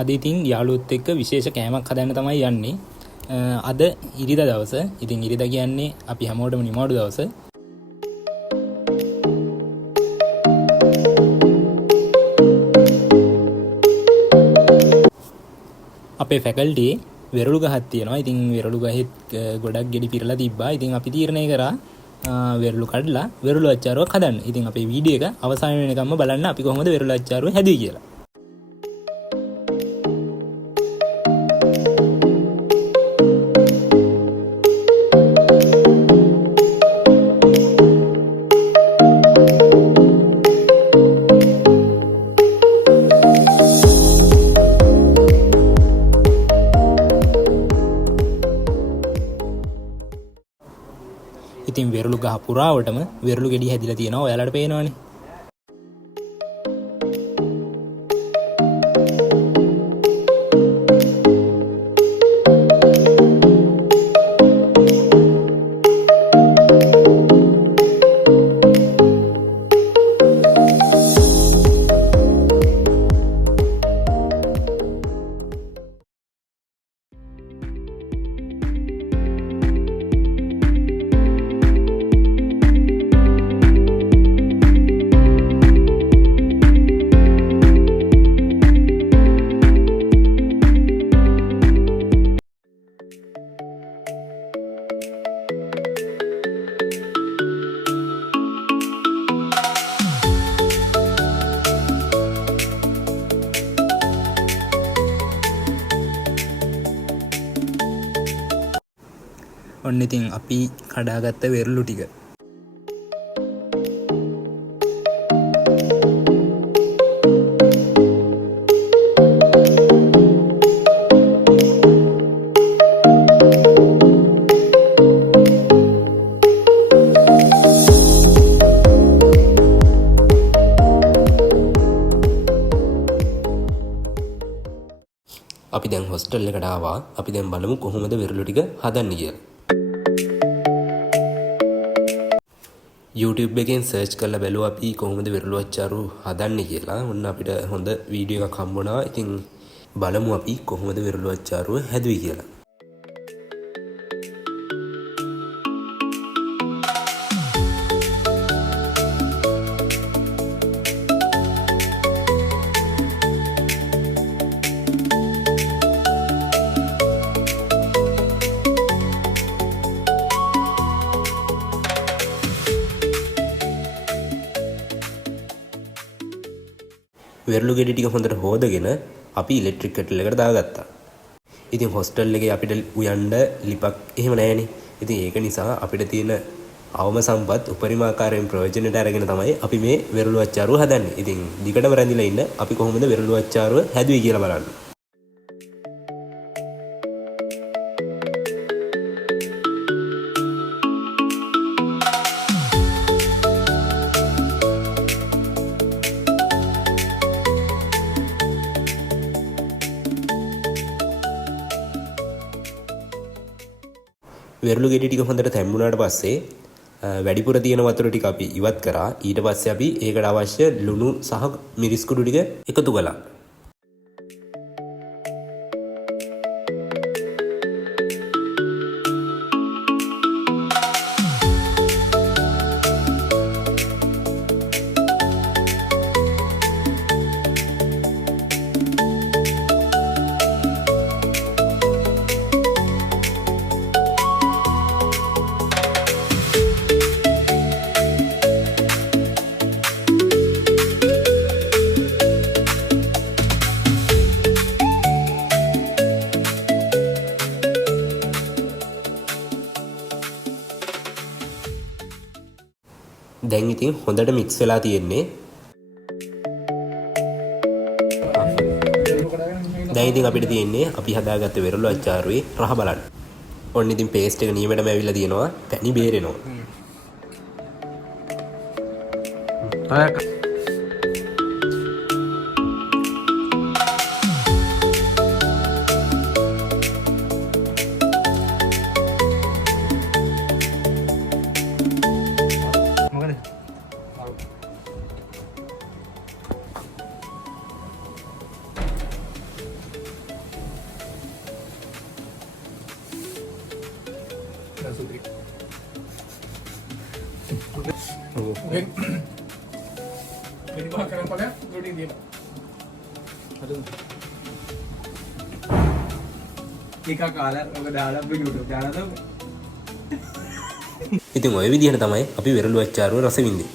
අද ඉතින් යාළුවොත් එක්ක විශේෂ කෑමක් හදන්න තමයි යන්නේ. අද ඉරිදා දවස. ඉතින් ඉරිදා කියන්නේ අපි හැමෝටම නිමාඩු දවස. අපේ ෆැකල්ටි වෙරළු ගහක් තියෙනවා. ඉතින් වෙරළු ගහෙත් ගොඩක් ගෙඩි පිරලා තිබ්බා. ඉතින් අපි තීරණය කරා වෙරළු කඩලා වෙරළු අච්චාරුවක් හදන්න. ඉතින් අපේ වීඩියෝ එක අවසාන වෙනකම්ම බලන්න අපි කොහොමද වෙරළු අච්චාරුව හැදුවේ කියලා. ඉතින් වෙරළු ගහ පුරාවටම වෙරළු ගෙඩි හැදිලා තියෙනවා. ඔයාලට පේනවනේ. ඔන්න ඉතින් අපි කඩාගත්ත වෙරළු ටික අපි දැන් හොස්ටල් එකට ආවා. අපි දැන් බලමු කොහොමද වෙරළු ටික හදන්නේ කියලා. YouTube එකෙන් සර්ච් කරලා බැලුවා අපි කොහොමද වෙරළු අච්චාරු හදන්නේ කියලා. ඔන්න අපිට හොඳ වීඩියෝ එකක් හම්බුණා. ඉතින් බලමු අපි කොහොමද වෙරළු අච්චාරුව හැදුවේ කියලා. වෙරළු ගෙඩි ටික හොඳට හොදගෙන අපි ඉලෙක්ට්‍රික් කෙටල් එකට දාගත්තා. ඉතින් හොස්ටල් එකේ අපිට උයන්න ලිපක් එහෙම නැහැනේ. ඉතින් ඒක නිසා අපිට තියෙන අවම සම්පත් උපරිම ආකාරයෙන් ප්‍රයෝජනයට අරගෙන තමයි අපි මේ වෙරළු අච්චාරුව හදන්නේ. ඉතින් දිගටම රැඳිලා ඉන්න අපි කොහොමද වෙරළු අච්චාරුව හැදුවේ කියලා බලන්න. වෙරළු ගෙඩි ටික හොඳට තැම්බුණාට පස්සේ වැඩිපුර තියෙන වතුර ටික අපි ඉවත් කරා. ඊට පස්සේ අපි ඒකට අවශ්‍ය ලුණු සහ මිරිස් කුඩු ටික එකතු කළා. දැන් ඉතින් හොඳට මික්ස් වෙලා තියෙන්නේ. දැන් ඉතින් අපිට තියෙන්නේ අපි හදාගත්ත වෙරළු අච්චාරුවේ රහ බලන්න. ඔන්න ඉතින් පේස්ට් එක නියමටම ඇවිල්ලා තියෙනවා. පැණි බේරෙනවා. වැඩි පහ කරන් ඵලයක් උඩින් දියලා. හරිද? ටිකක් කාලා ඔබ දාලා අපි YouTube දාලා තමයි. ඉතින් ඔය විදිහට තමයි අපි වෙරළු අච්චාරුව රස විඳින්නේ.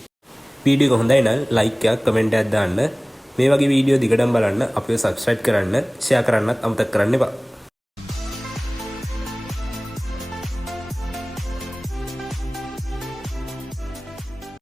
වීඩියෝ එක හොඳයි නම් ලයික් එකක් කමෙන්ට් එකක් දාන්න. මේ වගේ වීඩියෝ දිගටම බලන්න අපිව සබ්ස්ක්‍රයිබ් කරන්න, ෂෙයා කරන්නත් අමතක කරන්න එපා.